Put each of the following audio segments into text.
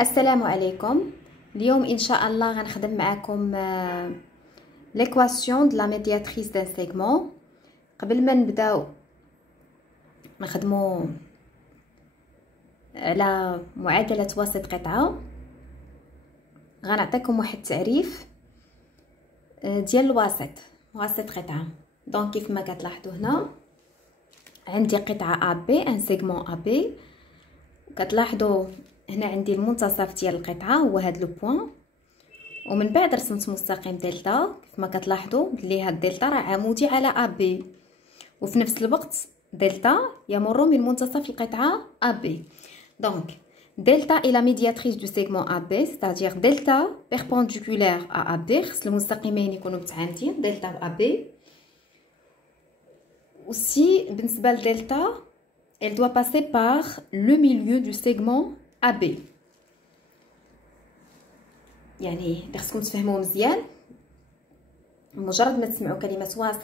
السلام عليكم. اليوم ان شاء الله غنخدم معكم l'équation de la médiatrice d'un segment. قبل ما نبداو نخدموا على معادله وسط قطعه غنعطيكم واحد التعريف ديال وسط قطعه. دونك كيف ما كتلاحظوا هنا عندي قطعه AB، ان سيغمون AB. كتلاحظوا هنا عندي المنتصف ديال القطعه هو هذا لو بوين، ومن بعد رسمت مستقيم دلتا. كيف ما كتلاحظوا بلي هاد دلتا راه عمودي على AB، وفي نفس الوقت دلتا يمر من منتصف القطعه AB. Donc delta est la médiatrice du segment AB، c'est-à-dire delta perpendiculaire à AB. خص المستقيمين يكونوا متعامدين دلتا و AB. aussi بالنسبه لدلتا elle doit passer par le milieu du segment AB. يعني خصكم تفهموا مزيان. مجرد ما تسمعوا كلمه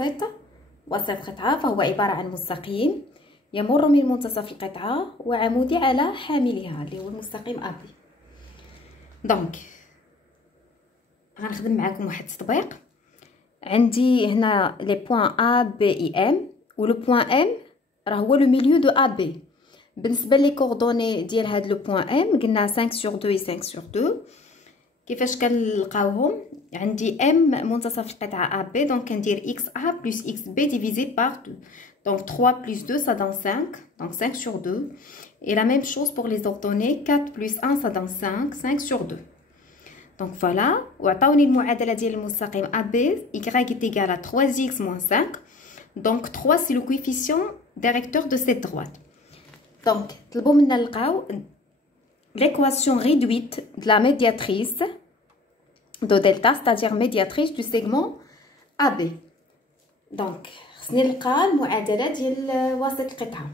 وسط قطعه فهو عباره عن مستقيم يمر من منتصف القطعه وعمودي على حاملها اللي هو المستقيم AB. دونك غنخدم معكم واحد التطبيق. عندي هنا لي بوين A B et M، ولو بوين M راه هو لو ميليو دو AB. بالنسبه لي كوردوني ديال هاد لو بوين M قلنا 5 sur 2 et 5 sur 2. كيفاش كنلقاوهم؟ عندي M منتصف القطعه AB، دونك كندير XA plus XB divisé par 2. Donc 3 plus 2 ça donne 5, donc 5 sur 2. Et la même chose pour les ordonnées, 4 plus 1 ça donne 5, 5 sur 2. Donc voilà, وعطاوني المعادله ديال المستقيم AB y est égal à 3x moins 5. Donc 3 c'est le coefficient directeur de cette droite. Donc طلبوا منا نلقاو l'équation réduite de la médiatrice de delta, c'est-à-dire médiatrice du segment AB. Donc خصني نلقى المعادله ديال وسط القطعه.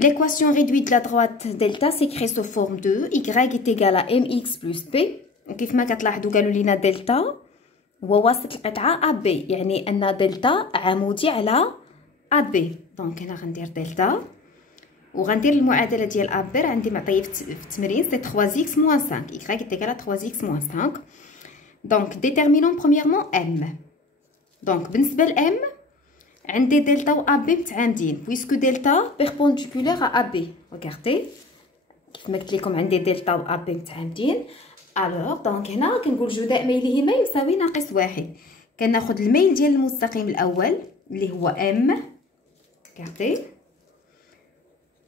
L'équation réduite de la droite delta s'écrit sous forme de y est égal à mx plus b. وكيف ما كتلاحظوا قالوا لنا دلتا هو وسط القطعه AB، يعني ان دلتا عمودي على AB. دونك هنا غندير دلتا وغندير المعادله ديال AB عندي معطيه في التمرين سي 3x moins 5. y est égal à 3x moins 5. Donc déterminons premièrement m. Donc بالنسبه ل m عندي دلتا و AB متعامدين puisque دلتا perpendiculaire à AB. regardez كيف ما قلت لكم عندي دلتا و AB متعامدين. alors دونك هنا كنقول جداء ميلهما يساوي ناقص 1. كناخذ الميل ديال المستقيم الاول اللي هو m، regardez،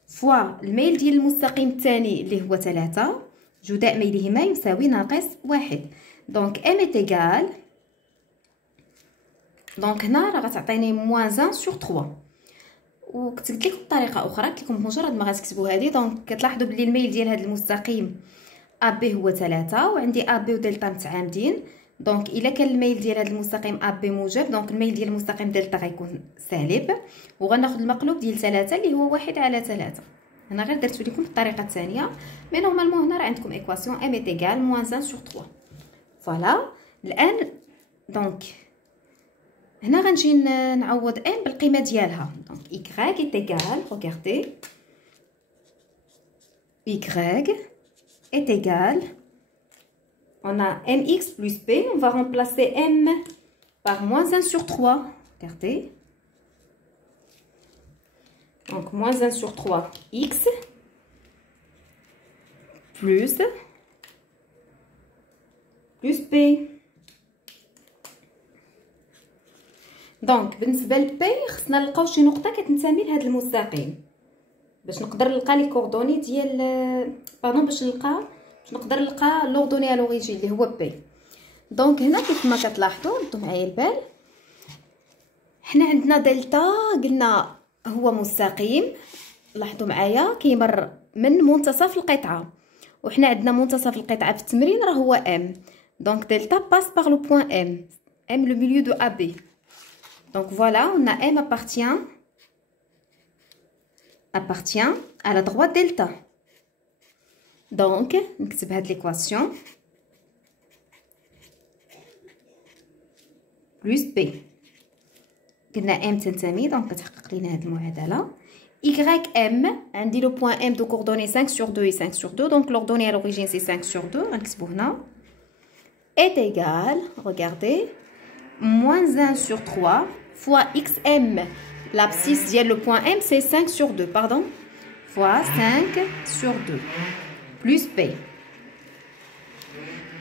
فوا الميل ديال المستقيم الثاني اللي هو 3. جداء ميلهما يساوي ناقص 1. دونك m est égal، دونك هنا راه غتعطيني موان 1 sur 3. وكتبت لكم بطريقه اخرى، قلت لكم بمجرد ما غتكتبوا هذه دونك كتلاحظوا بلي الميل ديال هذا المستقيم AB هو 3 وعندي AB ودلتا متعامدين. دونك الا كان الميل ديال هذا المستقيم AB موجب دونك الميل ديال المستقيم دلتا غيكون سالب، وغناخذ المقلوب ديال 3 اللي هو 1 على 3. هنا غير درت لكم بالطريقه الثانيه، مي نورمالمون هنا راه عندكم ايكواسيون m est égal moins 1 sur 3. فوالا الان دونك هنا غنجي نعوض m بالقيمه ديالها. دونك y est égal، regardez، y est égal، on a mx plus b, on va remplacer m par moins 1 sur 3. regardez, donc moins 1 sur 3 x plus b. دونك بالنسبه لبي خصنا نلقاو شي نقطه كتنتمي لهذا المستقيم باش نقدر نلقى لي كوردوني ديال باش نقدر نلقى لوردوني لوريجين اللي هو بي. دونك هنا كيف ما كتلاحظوا ردوا معايا البال، حنا عندنا دلتا قلنا هو مستقيم، لاحظوا معايا كيمر من منتصف القطعه، وحنا عندنا منتصف القطعه في التمرين راه هو ام. دونك دلتا باس باغ لو بوين ام لو ميليو دو AB. Donc voilà, on a m appartient à la droite delta. Donc نكتب هاد l'équation plus b. قلنا m تنتمي دونك كتحقق لنا هاد المعادله YM, on dit le point M de coordonnées 5 sur 2 et 5 sur 2. Donc, l'ordonnée à l'origine, c'est 5 sur 2. Est égal, regardez, moins 1 sur 3 fois XM. L'abscisse, le point M, c'est 5 sur 2, pardon. Fois 5 sur 2. Plus P.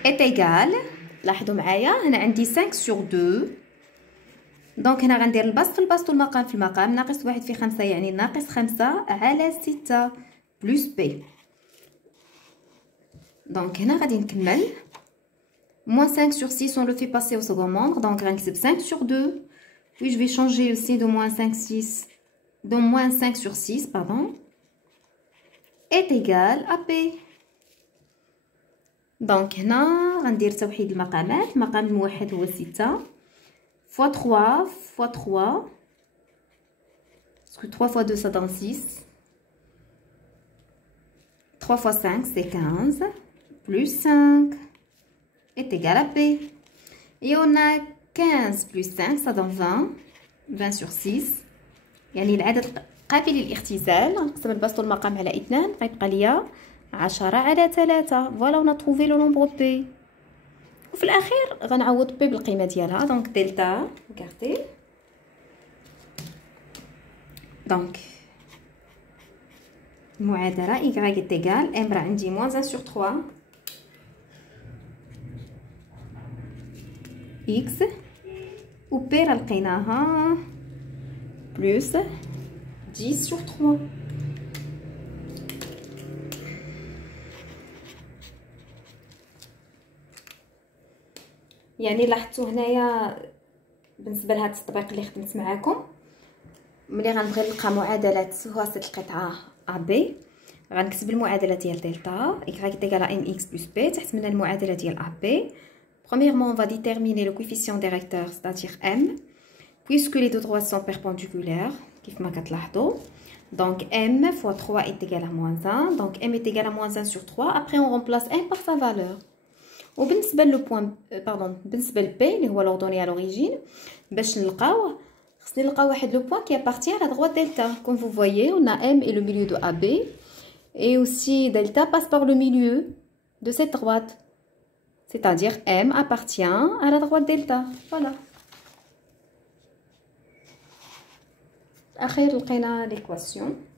Est égal, لاحظوا معايا هنا عندي 5 sur 2. دونك هنا غندير البسط في البسط والمقام في المقام. ناقص 1 في 5 يعني ناقص 5 على 6 بلس بي. دونك هنا غادي نكمل. Moins 5 sur 6, on le fait passer au second membre. Donc, c'est 5 sur 2. Puis, je vais changer aussi de moins 5 sur 6, pardon. Est égal à P. Donc, هنا غندير توحيد المقامات. المقام الموحد هو 6 fois 3 fois 3. Parce que 3 fois 2, ça donne 6. 3 fois 5, c'est 15. Plus 5 est égal à P. Et on a 15 plus 5, ça donne 20. 20 sur 6. يعني العدد قابل للاختزال. نقسم البسط والمقام على 2. غيبقى ليا 10 على 3. فوالا on a trouvé le nombre P. وفي الأخير غنعوض P بالقيمة ديالها. دونك دلتا. regardez. دونك المعادلة Y est égal. M راه عندي moins 1 sur 3. X و P راه لقيناها plus 10 sur 3. يعني لاحظتوا هنايا بالنسبه لهذا التطبيق اللي خدمت معاكم ملي غنبغي نلقى معادله وسط القطعه AB غنكتب المعادله ديال دلتا y égale à mx plus p تحت منها المعادله ديال AB. Premièrement, on va déterminer le coefficient directeur, c'est-à-dire m, puisque les deux droites sont perpendiculaires, كيف كتلاحظوا. Donc m fois 3 est égal à moins 1. Donc m est égal à moins 1 sur 3. Après, on remplace m par sa valeur. وبالنسبه لو بوين بالنسبه ل P اللي هو l'ordonnée à l'origine باش نلقاوه خصني نلقاو واحد لو بوين qui appartient à la droite delta. Comme vous voyez, on a M et le milieu de AB et aussi delta passe par le milieu de cette droite. C'est-à-dire M appartient à la droite delta. Voilà. أخير لقينا l'équation.